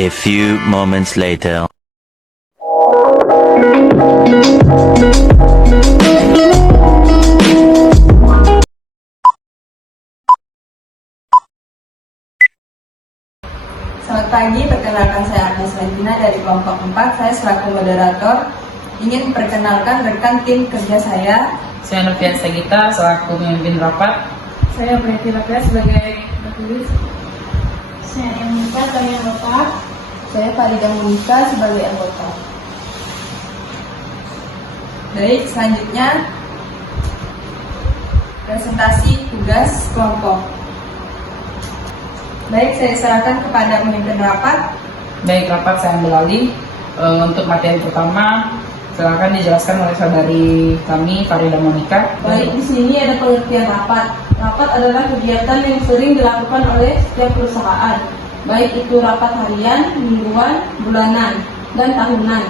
A few moments later. Selamat pagi, perkenalkan saya Agnes Valentina dari kelompok 4. Saya selaku moderator ingin memperkenalkan rekan tim kerja saya. Saya Novian Sagita selaku pemimpin rapat. Saya Preti Lapia sebagai penulis. Saya Emika sebagai anggota. Saya Farida Monika sebagai anggota. Baik, selanjutnya presentasi tugas kelompok. Baik, saya serahkan kepada pemimpin rapat. Baik, rapat saya ambil alih. Untuk materi pertama, silakan dijelaskan oleh saudari kami, Farida Monika. Baik, di sini ada pengertian rapat. Rapat adalah kegiatan yang sering dilakukan oleh setiap perusahaan, baik itu rapat harian, mingguan, bulanan, dan tahunan,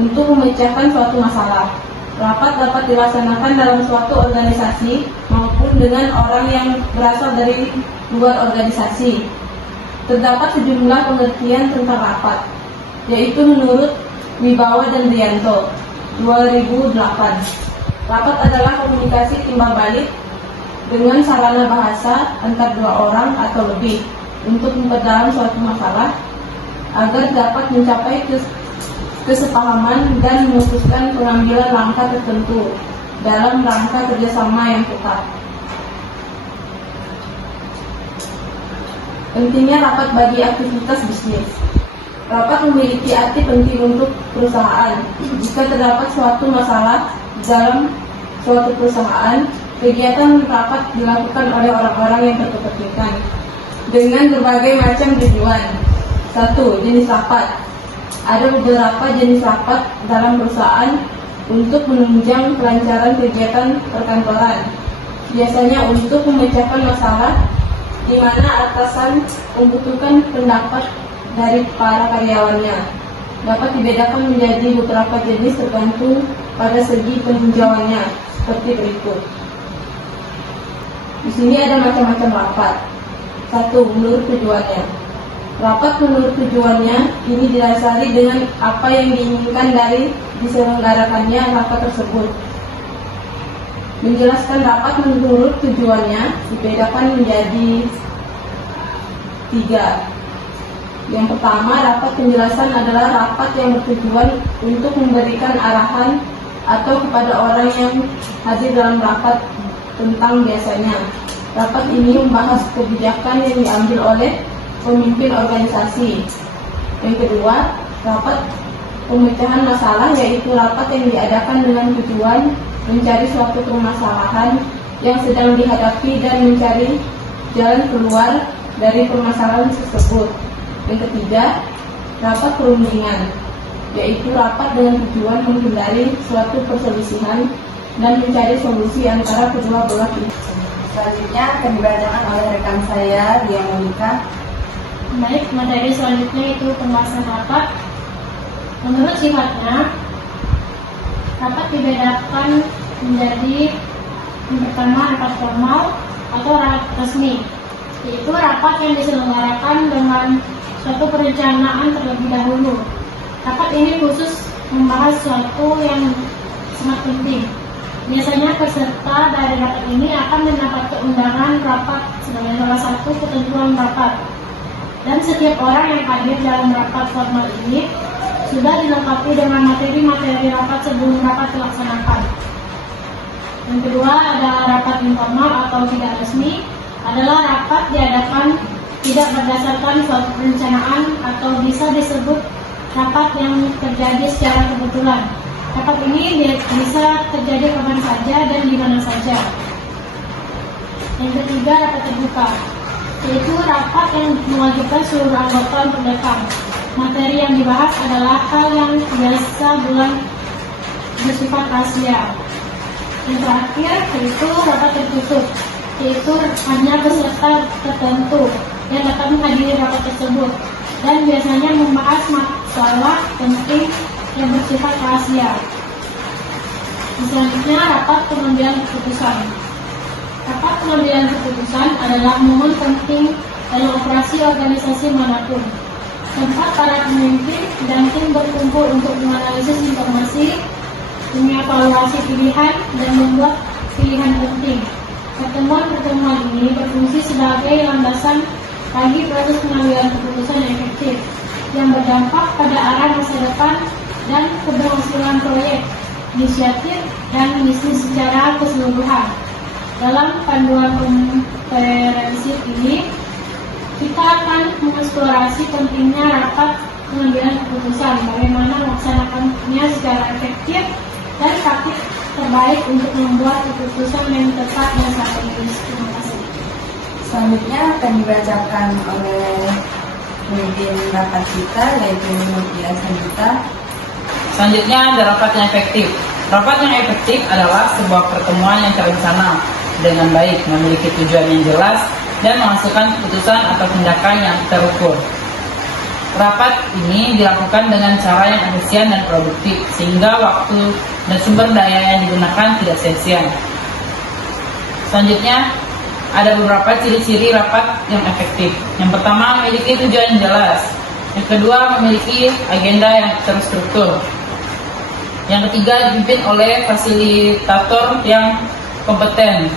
untuk memecahkan suatu masalah. Rapat dapat dilaksanakan dalam suatu organisasi maupun dengan orang yang berasal dari luar organisasi. Terdapat sejumlah pengertian tentang rapat, yaitu menurut Wibawa dan Rianto 2008. Rapat adalah komunikasi timbal balik dengan sarana bahasa antar dua orang atau lebih untuk memperdalam suatu masalah agar dapat mencapai kesepahaman dan memutuskan pengambilan langkah tertentu dalam rangka kerjasama yang tepat. Pentingnya rapat bagi aktivitas bisnis. Rapat memiliki arti penting untuk perusahaan. Jika terdapat suatu masalah dalam suatu perusahaan, kegiatan rapat dilakukan oleh orang-orang yang berkepentingan dengan berbagai macam tujuan. 1. Jenis rapat. Ada beberapa jenis rapat dalam perusahaan untuk menunjang kelancaran kegiatan perkantoran. Biasanya untuk memecahkan masalah di mana atasan membutuhkan pendapat dari para karyawannya. Dapat dibedakan menjadi beberapa jenis tergantung pada segi peninjauannya, seperti berikut. Di sini ada macam-macam rapat. 1. Menurut tujuannya. Rapat menurut tujuannya ini didasari dengan apa yang diinginkan dari diselenggarakannya rapat tersebut. Menjelaskan rapat menurut tujuannya dibedakan menjadi 3. Yang pertama, rapat penjelasan adalah rapat yang bertujuan untuk memberikan arahan atau kepada orang yang hadir dalam rapat tentang biasanya. Rapat ini membahas kebijakan yang diambil oleh pemimpin organisasi. Yang kedua, rapat pemecahan masalah, yaitu rapat yang diadakan dengan tujuan mencari suatu permasalahan yang sedang dihadapi dan mencari jalan keluar dari permasalahan tersebut. Yang ketiga, rapat perundingan, yaitu rapat dengan tujuan menghindari suatu perselisihan dan mencari solusi antara kedua belah pihak. Selanjutnya akan dibacakan oleh rekan saya, Dia Monika. Baik, materi selanjutnya itu pembahasan rapat. Menurut sifatnya, rapat dibedakan menjadi yang pertama rapat formal atau rapat resmi, yaitu rapat yang diselenggarakan dengan suatu perencanaan terlebih dahulu. Rapat ini khusus membahas suatu yang sangat penting. Biasanya peserta dari rapat ini akan mendapat undangan rapat sebagai salah satu ketentuan rapat. Dan setiap orang yang hadir dalam rapat formal ini sudah dilengkapi dengan materi-materi rapat sebelum rapat dilaksanakan. Yang kedua, ada rapat informal atau tidak resmi, adalah rapat diadakan tidak berdasarkan suatu perencanaan atau bisa disebut rapat yang terjadi secara kebetulan. Rapat ini bisa terjadi kapan saja dan di mana saja. Yang ketiga, rapat terbuka, yaitu rapat yang mewajibkan seluruh anggota untuk datang. Materi yang dibahas adalah hal yang biasa bersifat rahasia. Yang terakhir, yaitu rapat tertutup, yaitu hanya peserta tertentu yang dapat menghadiri rapat tersebut dan biasanya membahas masalah penting yang bersifat rahasia. Selanjutnya, rapat pengambilan keputusan. Rapat pengambilan keputusan adalah momen penting dalam operasi organisasi manapun. tempat para pemimpin dan tim berkumpul untuk menganalisis informasi, mengevaluasi pilihan, dan membuat pilihan penting. Pertemuan-pertemuan ini berfungsi sebagai landasan bagi proses pengambilan keputusan yang efektif, yang berdampak pada arah masa depan dan keberhasilan proyek, inisiatif, dan bisnis secara keseluruhan. Dalam panduan konferensi ini, kita akan mengeksplorasi pentingnya rapat pengambilan keputusan, bagaimana melaksanakannya secara efektif, dan taktik terbaik untuk membuat keputusan yang tepat dan strategis. Terima kasih. Selanjutnya akan dibacakan oleh pemimpin rapat kita, yaitu Mutia Sanjita. Selanjutnya ada rapat yang efektif. Rapat yang efektif adalah sebuah pertemuan yang terencana dengan baik, memiliki tujuan yang jelas, dan menghasilkan keputusan atau tindakan yang terukur. Rapat ini dilakukan dengan cara yang efisien dan produktif, sehingga waktu dan sumber daya yang digunakan tidak sia-sia. Selanjutnya, ada beberapa ciri-ciri rapat yang efektif. Yang pertama, memiliki tujuan yang jelas. Yang kedua, memiliki agenda yang terstruktur. Yang ketiga, dipimpin oleh fasilitator yang kompeten.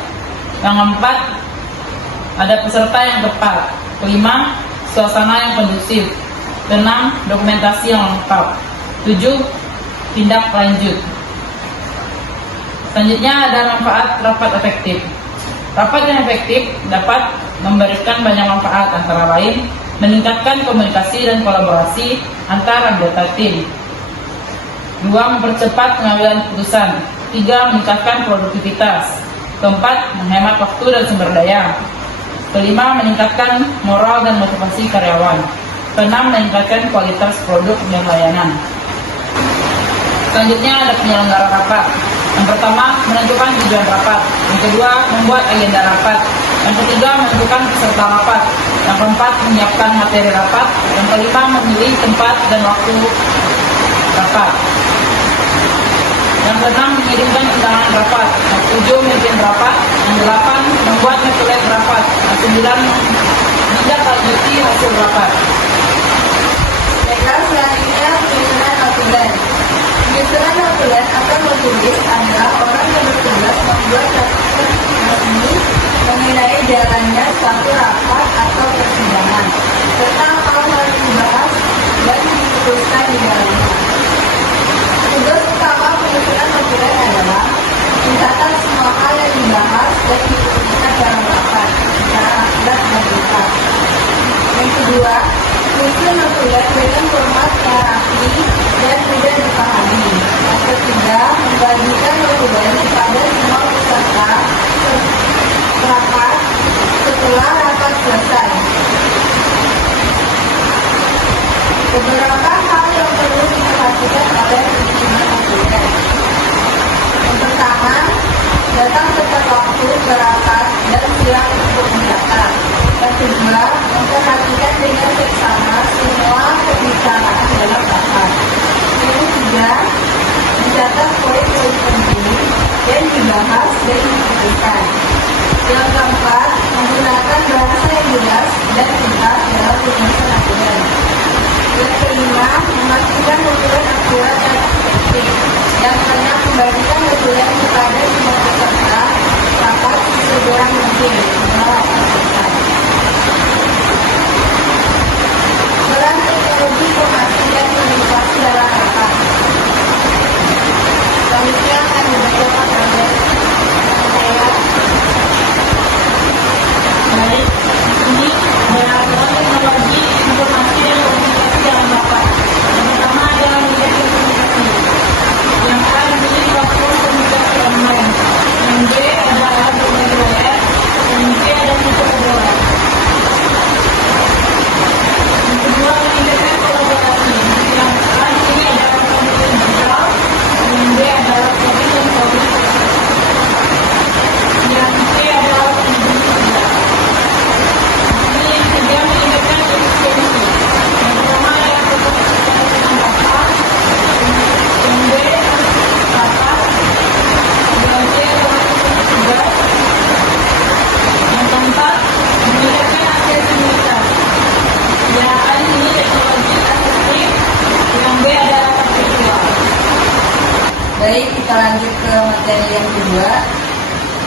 Yang keempat, ada peserta yang tepat. Kelima, suasana yang kondusif. Keenam, dokumentasi yang lengkap. 7, tindak lanjut. Selanjutnya ada manfaat rapat efektif. Rapat yang efektif dapat memberikan banyak manfaat, antara lain meningkatkan komunikasi dan kolaborasi antar anggota tim. 2, mempercepat pengambilan keputusan. 3, meningkatkan produktivitas. 4, menghemat waktu dan sumber daya. 5, meningkatkan moral dan motivasi karyawan. 6, meningkatkan kualitas produk dan layanan. Selanjutnya ada penyelenggara rapat. Yang pertama, menentukan tujuan rapat. Yang kedua, membuat agenda rapat. Yang ketiga, menentukan peserta rapat. Yang keempat, menyiapkan materi rapat. Yang kelima, memilih tempat dan waktu rapat. Yang keenam, mengirimkan undangan rapat. Yang ketujuh, memimpin rapat. Yang delapan, membuat template rapat. Yang sembilan, menindaklanjuti hasil rapat. Baiklah, selanjutnya penyusunan notulen. Penyusunan notulen atau notulis adalah orang yang bertugas membuat catatan resmi mengenai jalannya suatu rapat atau persidangan, serta apa yang harus dibahas dan diputuskan di dalamnya. Tugas utama penyusunan notulen adalah mencatat semua hal yang dibahas dan diputuskan dalam rapat secara akurat dan lengkap. Yang kedua, menyusun notulen dengan format yang rapi dan mudah dipahami. Yang ketiga, membagikan notulen kepada semua peserta rapat setelah rapat selesai. Beberapa hal yang perlu diperhatikan oleh penyusunan notulen. Yang pertama, datang tepat waktu ke rapat dan siap untuk mencatat. Yang kedua, memperhatikan dengan seksama semua pembicaraan dalam rapat. Yang ketiga, mencatat poin-poin penting yang dibahas dan diputuskan. Yang keempat, menggunakan bahasa yang jelas dan singkat dalam penyusunan notulen. Yang kelima, memastikan notulen akurat dan efektif. Yang keenam, membagikan notulen kepada semua peserta rapat segera mungkin setelah rapat selesai. Peran teknologi informasi dan komunikasi dalam rapat. Selanjutnya akan dibacakan oleh saya. Baik, ini adalah peran teknologi informasi dan komunikasi dalam rapat. Yang pertama adalah media komunikasi, yang A, memilih platform komunikasi online. Yang B, Baik, kita lanjut ke materi yang kedua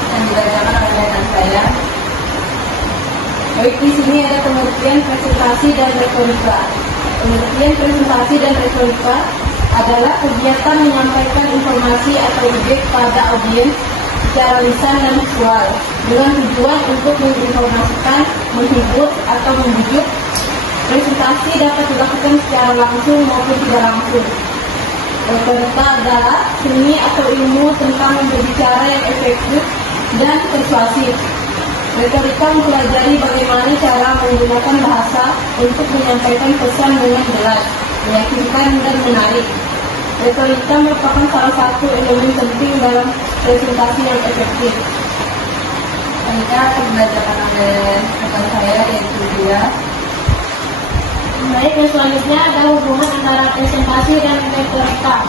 yang dibacakan oleh rekan saya. Baik, di sini ada pengertian presentasi dan retorika. Pengertian presentasi dan retorika adalah kegiatan menyampaikan informasi atau ide pada audiens secara lisan dan visual dengan tujuan untuk menginformasikan, menghibur, atau membujuk. Presentasi dapat dilakukan secara langsung maupun tidak langsung. Retorika adalah seni atau ilmu tentang berbicara yang efektif dan persuasif. Retorika mempelajari bagaimana cara menggunakan bahasa untuk menyampaikan pesan dengan jelas, meyakinkan, dan menarik. Retorika merupakan salah satu elemen penting dalam presentasi yang efektif. Selanjutnya akan dibacakan oleh rekan saya yaitu dia. Baik, dan selanjutnya ada hubungan antara presentasi dan retorika.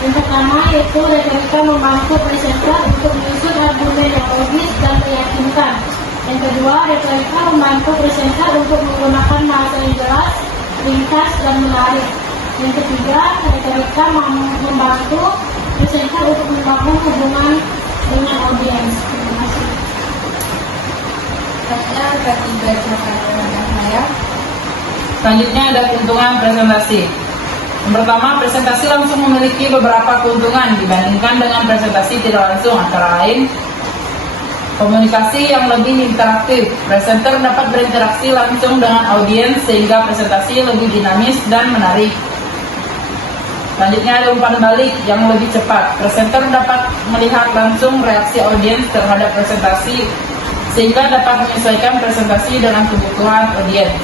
Yang pertama yaitu retorika membantu presenter untuk menyusun argumen yang logis dan meyakinkan. Yang kedua, retorika membantu presenter untuk menggunakan bahasa yang jelas, ringkas, dan menarik. Yang ketiga, retorika membantu presenter untuk membangun hubungan dengan audiens. Terima kasih. Selanjutnya akan dibacakan oleh rekan saya. Selanjutnya ada keuntungan presentasi. Yang pertama, presentasi langsung memiliki beberapa keuntungan dibandingkan dengan presentasi tidak langsung, antara lain komunikasi yang lebih interaktif. Presenter dapat berinteraksi langsung dengan audiens sehingga presentasi lebih dinamis dan menarik. Selanjutnya ada umpan balik yang lebih cepat. Presenter dapat melihat langsung reaksi audiens terhadap presentasi sehingga dapat menyesuaikan presentasi dengan kebutuhan audiens.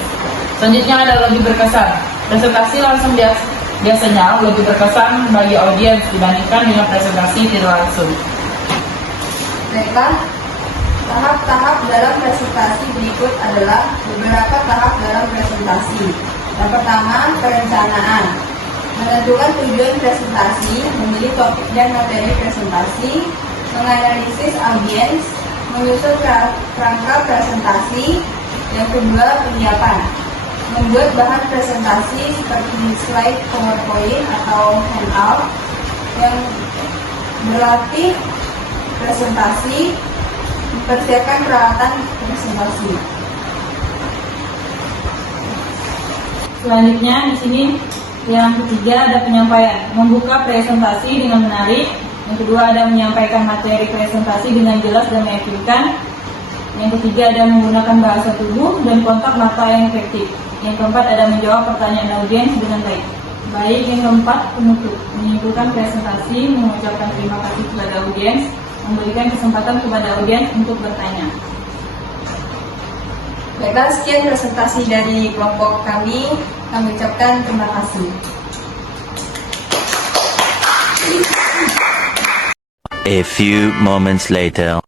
Selanjutnya ada lebih berkesan. Presentasi langsung biasanya lebih berkesan bagi audiens dibandingkan dengan presentasi tidak langsung. Baiklah, tahap-tahap dalam presentasi berikut adalah beberapa tahap dalam presentasi. Yang pertama, perencanaan. Menentukan tujuan presentasi, memilih topik dan materi presentasi, menganalisis audiens, menyusun kerangka presentasi. Yang kedua, penyiapan. Membuat bahan presentasi seperti slide PowerPoint atau handout. Yang berlatih presentasi, mempersiapkan peralatan presentasi. Selanjutnya di sini yang ketiga ada penyampaian, membuka presentasi dengan menarik. Yang kedua ada menyampaikan materi presentasi dengan jelas dan meyakinkan. Yang ketiga ada menggunakan bahasa tubuh dan kontak mata yang efektif. Yang keempat ada menjawab pertanyaan audiens dengan baik. Baik, yang keempat penutup, menyimpulkan presentasi, mengucapkan terima kasih kepada audiens, memberikan kesempatan kepada audiens untuk bertanya. Baiklah, sekian presentasi dari kelompok kami. Kami ucapkan terima kasih. A few moments later.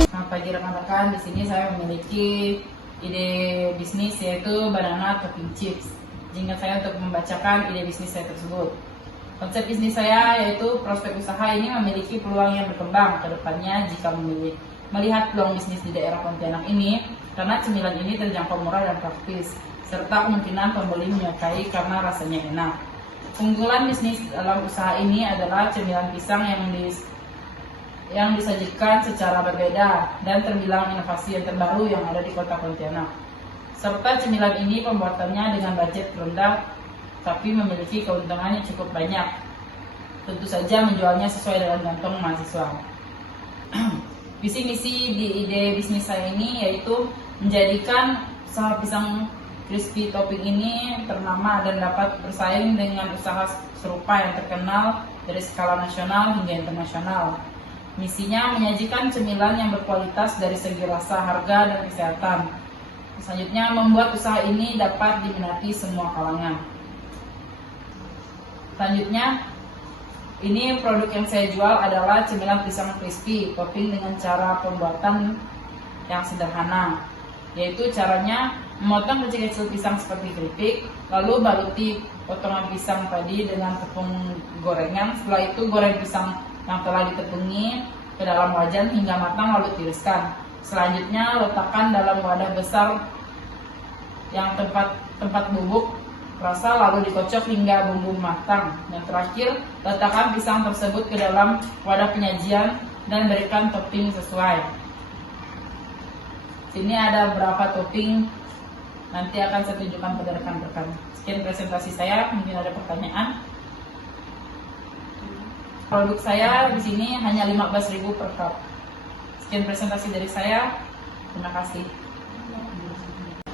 Selamat pagi rekan-rekan, di sini saya memiliki ide bisnis yaitu banana topping chips. Izinkan saya untuk membacakan ide bisnis saya tersebut. Konsep bisnis saya yaitu prospek usaha ini memiliki peluang yang berkembang ke depannya jika melihat peluang bisnis di daerah Pontianak ini, karena cemilan ini terjangkau murah dan praktis, serta kemungkinan pembeli menyukai karena rasanya enak. Keunggulan bisnis dalam usaha ini adalah cemilan pisang yang disajikan secara berbeda dan terbilang inovasi yang terbaru yang ada di kota Pontianak. Serta cemilan ini pembuatannya dengan budget rendah tapi memiliki keuntungan yang cukup banyak. Tentu saja menjualnya sesuai dengan kantong mahasiswa. Visi misi di ide bisnis saya ini yaitu menjadikan usaha pisang crispy topping ini ternama dan dapat bersaing dengan usaha serupa yang terkenal dari skala nasional hingga internasional. Misinya menyajikan cemilan yang berkualitas dari segi rasa, harga, dan kesehatan. Selanjutnya, membuat usaha ini dapat diminati semua kalangan. Selanjutnya, ini produk yang saya jual adalah cemilan pisang crispy topping dengan cara pembuatan yang sederhana, yaitu caranya memotong kecil-kecil pisang seperti keripik, lalu baluti potongan pisang tadi dengan tepung gorengan. Setelah itu goreng pisang yang telah ditepungi, ke dalam wajan hingga matang lalu tiriskan. Selanjutnya letakkan dalam wadah besar yang tempat bubuk rasa lalu dikocok hingga bumbu matang. Yang terakhir, letakkan pisang tersebut ke dalam wadah penyajian dan berikan topping sesuai. Sini ada beberapa topping, nanti akan saya tunjukkan pada rekan-rekan. Sekian presentasi saya, mungkin ada pertanyaan. Produk saya di sini hanya 15.000 per cup. Sekian presentasi dari saya. Terima kasih.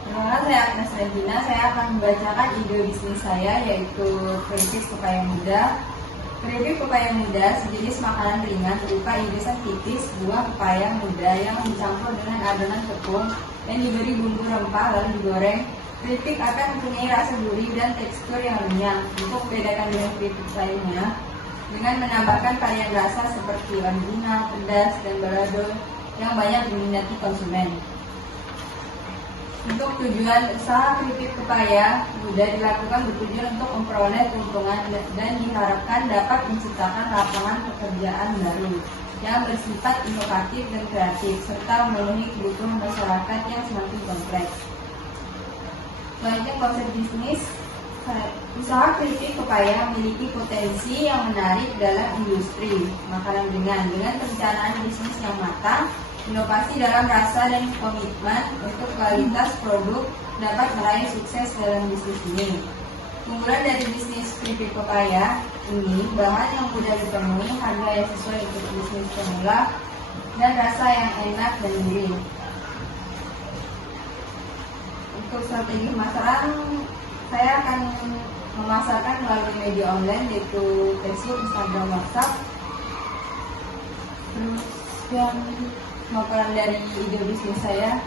Terima kasih Agnes Regina. Saya akan membacakan ide bisnis saya, yaitu keripik pepaya muda. Keripik pepaya muda sejenis makanan ringan berupa irisan tipis buah pepaya muda yang dicampur dengan adonan tepung dan diberi bumbu rempah lalu digoreng. Keripik akan mempunyai rasa gurih dan tekstur yang renyah. Untuk membedakan dengan keripik lainnya, dengan menambahkan varian rasa seperti lambuna, pedas, dan balado yang banyak diminati konsumen. Untuk tujuan usaha keripik pepaya muda dilakukan bertujuan untuk memperoleh keuntungan dan diharapkan dapat menciptakan lapangan pekerjaan baru yang bersifat inovatif dan kreatif serta memenuhi kebutuhan masyarakat yang semakin kompleks. Selanjutnya konsep bisnis. Usaha keripik pepaya memiliki potensi yang menarik dalam industri makanan ringan dengan perencanaan bisnis yang matang. Inovasi dalam rasa dan komitmen untuk kualitas produk dapat meraih sukses dalam bisnis ini. Keunggulan dari bisnis keripik pepaya ini, bahan yang mudah ditemui, harga yang sesuai untuk bisnis pemula, dan rasa yang enak dan gurih. Untuk strategi pemasaran, saya akan memasarkan melalui media online yaitu Facebook, Instagram, WhatsApp. Terus yang makanan dari ide bisnis saya.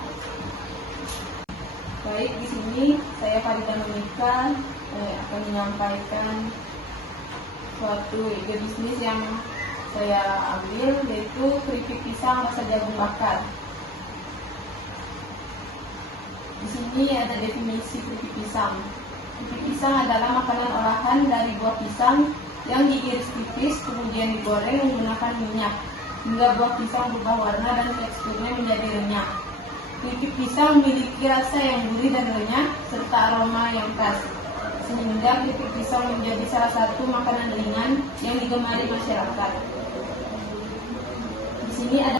Baik, di sini saya Farida Monika akan menyampaikan suatu ide bisnis yang saya ambil, yaitu keripik pisang rasa jagung bakar. Di sini ada definisi keripik pisang. Keripik pisang adalah makanan olahan dari buah pisang yang diiris tipis kemudian digoreng menggunakan minyak hingga buah pisang berubah warna dan teksturnya menjadi renyah. Keripik pisang memiliki rasa yang gurih dan renyah serta aroma yang khas, sehingga keripik pisang menjadi salah satu makanan ringan yang digemari masyarakat. Di sini ada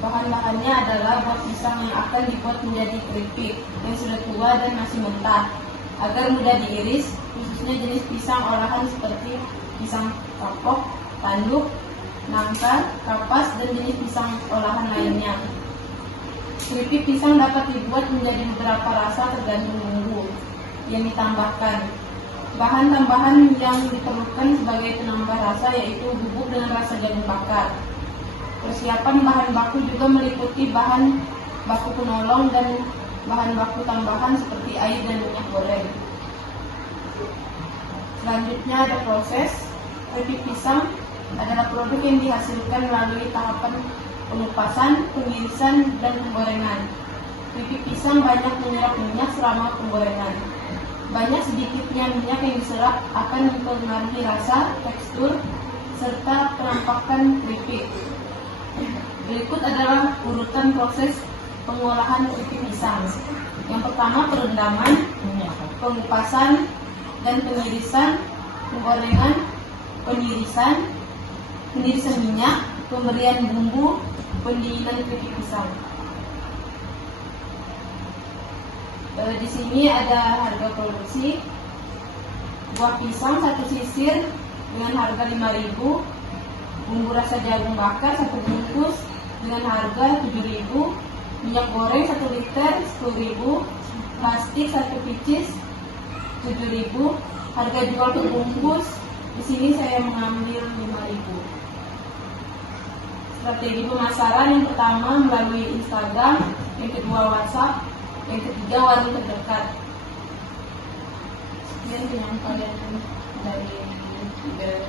bahan-bahannya adalah buah pisang yang akan dibuat menjadi keripik yang sudah tua dan masih mentah, agar mudah diiris, khususnya jenis pisang olahan seperti pisang kapok, tanduk, nangka, kapas, dan jenis pisang olahan lainnya. Keripik pisang dapat dibuat menjadi beberapa rasa tergantung bumbu yang ditambahkan. Bahan tambahan yang diperlukan sebagai penambah rasa yaitu bubuk dengan rasa jagung bakar. Persiapan bahan baku juga meliputi bahan baku penolong dan bahan baku tambahan seperti air dan minyak goreng. Selanjutnya ada proses. Keripik pisang adalah produk yang dihasilkan melalui tahapan pengupasan, pengirisan, dan penggorengan. Keripik pisang banyak menyerap minyak selama penggorengan. Banyak sedikitnya minyak yang diserap akan mempengaruhi rasa, tekstur, serta penampakan keripik. Berikut adalah urutan proses pengolahan keripik pisang. Yang pertama, perendaman, pengupasan dan pengirisan, penggorengan, penirisan minyak, pemberian bumbu, pendinginan keripik pisang. Di sini ada harga produksi. Buah pisang 1 sisir dengan harga 5.000, bumbu rasa jagung bakar 1 bungkus dengan harga 7.000, minyak goreng 1 liter 10.000, plastik 1 pieces 7.000, harga jual per bungkus di sini saya mengambil 5.000. Strategi pemasaran yang pertama melalui Instagram, yang kedua WhatsApp, yang ketiga warung terdekat. Sekian penyampaian dari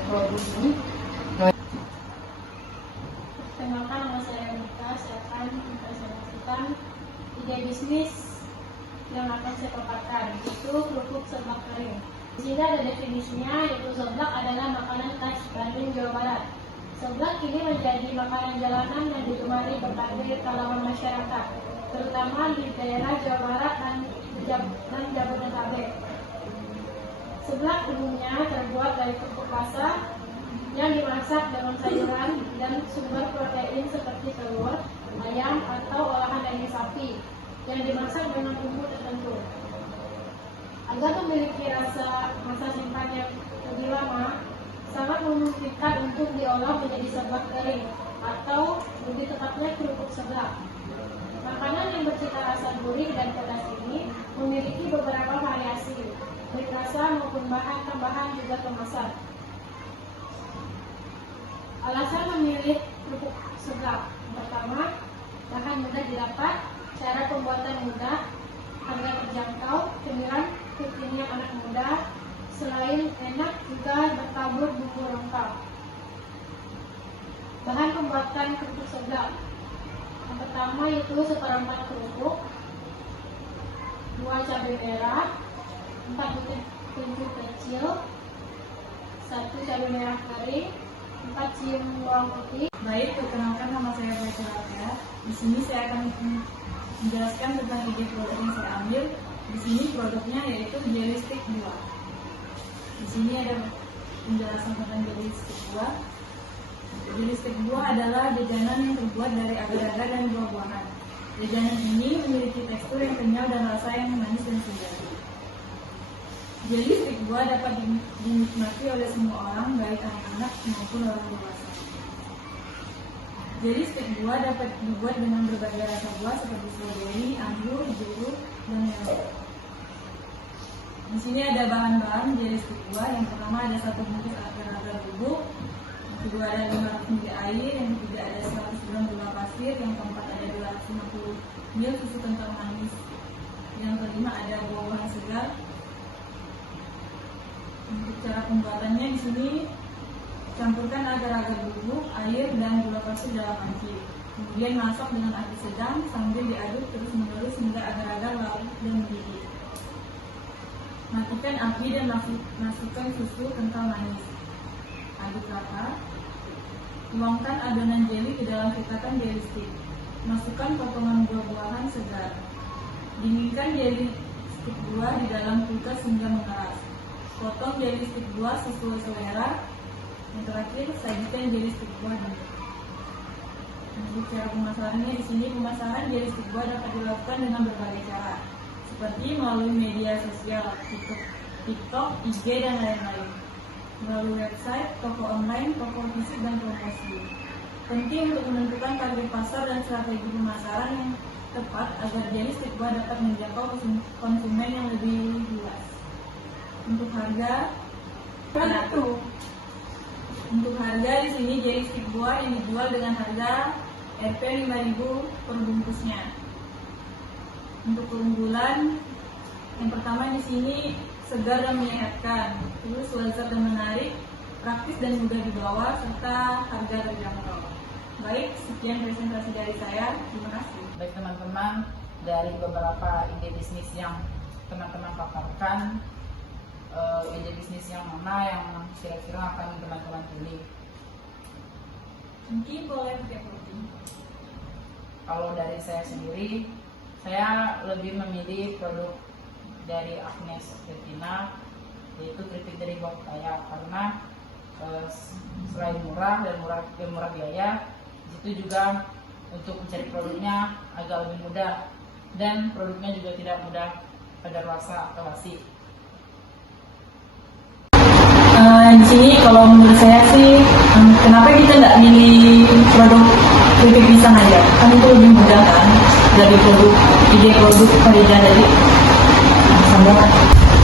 produk ini. Perkenalkan, nama saya Monika. Saya akan mempresentasikan ide bisnis yang akan saya paparkan, yaitu kerupuk seblak kering. Di sini ada definisinya, yaitu seblak adalah makanan khas Bandung, Jawa Barat. Seblak kini menjadi makanan jalanan yang digemari berbagai kalangan masyarakat, terutama di daerah Jawa Barat dan Jabodetabek. Seblak umumnya terbuat dari kerupuk basah yang dimasak dengan sayuran dan sumber protein seperti telur, ayam, atau olahan daging sapi yang dimasak dengan bumbu tertentu. Agar memiliki masa simpan yang lebih lama, sangat memungkinkan untuk diolah menjadi seblak kering atau lebih tepatnya kerupuk seblak. Makanan yang bercita rasa gurih dan pedas ini memiliki beberapa variasi, baik rasa maupun bahan tambahan juga kemasan. Alasan memilih kerupuk seblak: pertama, bahan mudah didapat, cara pembuatan mudah, harga terjangkau, cemilan kekinian anak muda. Selain enak, juga bertabur bumbu lengkap. Bahan pembuatan kerupuk seblak: yang pertama yaitu seperempat kerupuk, 2 cabai merah, 4 butir kunyit kecil, 1 cabai merah kering, 4 cium bawang putih. Baik, perkenalkan nama saya Baik Raka. Di sini saya akan menjelaskan tentang ide produk yang saya ambil. Di sini produknya yaitu jelly stick buah. Di sini ada penjelasan tentang jelly stick buah. Jelly stick buah adalah jajanan yang terbuat dari agar-agar dan buah-buahan. Jajanan ini memiliki tekstur yang kenyal dan rasa yang manis dan segar. Jelly stick buah dapat dinikmati oleh semua orang, baik anak-anak maupun orang dewasa. Jelly stick buah dapat dibuat dengan berbagai rasa buah seperti stroberi, anggur, jeruk, dan melon. Di sini ada bahan-bahan jelly stick buah. Yang pertama ada 1 bungkus agar-agar bubuk, yang kedua ada 500 ml air, yang ketiga ada 100 gram gula pasir, yang keempat ada 250 ml susu kental manis, yang kelima ada buah-buahan segar. Untuk cara pembuatannya di sini campurkan agar-agar bubuk, air, dan gula pasir dalam panci. Kemudian masak dengan api sedang sambil diaduk terus-menerus hingga agar-agar larut dan mendidih. Matikan api dan masukkan susu kental manis. Aduk rata. Tuangkan adonan jelly ke dalam cetakan jelly stick. Masukkan potongan buah-buahan segar. Dinginkan jelly stick buah di dalam kulkas hingga mengeras. Potong jelly stick buah sesuai selera. Yang terakhir, sajikan jelly stick buah dingin. Untuk cara pemasarannya di sini, pemasaran jelly stick buah dapat dilakukan dengan berbagai cara, seperti melalui media sosial, TikTok, IG, dan lain-lain. Melalui website, toko online, toko fisik, dan promosi. Penting untuk menentukan target pasar dan strategi pemasaran yang tepat agar jelly stick buah dapat menjangkau konsumen yang lebih luas. Untuk harga, di sini jelly stick buah yang dijual dengan harga Rp 5.000 per bungkusnya. Untuk keunggulan, yang pertama di sini segar dan menyehatkan, terus lezat dan menarik, praktis dan mudah dibawa, serta harga terjangkau. Baik, sekian presentasi dari saya. Terima kasih. Baik teman-teman, dari beberapa ide bisnis yang teman-teman paparkan, ide bisnis yang mana yang kira-kira akan teman-teman pilih? Mungkin boleh pakai protein. Kalau dari saya sendiri, saya lebih memilih produk dari Agnes Virginia, yaitu keripik dari buah pepaya, karena selain murah dan murah biaya, itu juga untuk mencari produknya agak lebih mudah, dan produknya juga tidak mudah kadaluarsa atau basi. Di sini kalau menurut saya sih, kenapa kita nggak milih produk keripik pisang aja? Kan itu lebih mudah kan dari ide produk Farida tadi.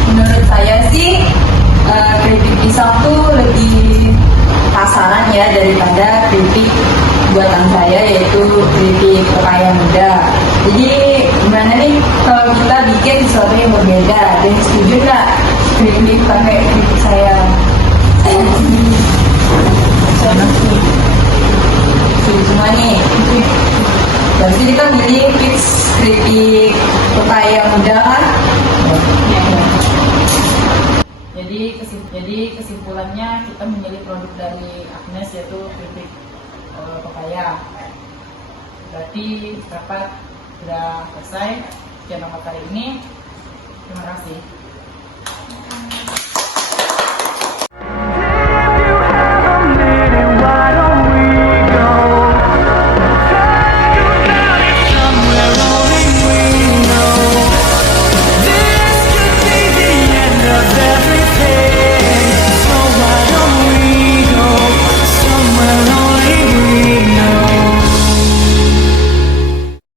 Menurut saya sih keripik pisang tuh lebih pasaran ya daripada keripik buatan saya, yaitu keripik pepaya muda. Jadi gimana nih kalau kita bikin sesuatu yang berbeda? Dan setuju nggak keripik pakai keripik saya? Semua nih. Berarti kita pilih fix keripik pepaya muda kan? Jadi kesimpulannya kita memilih produk dari Agnes yaitu keripik pepaya. Berarti rapat sudah selesai. Sekian rapat kali ini. Terima kasih.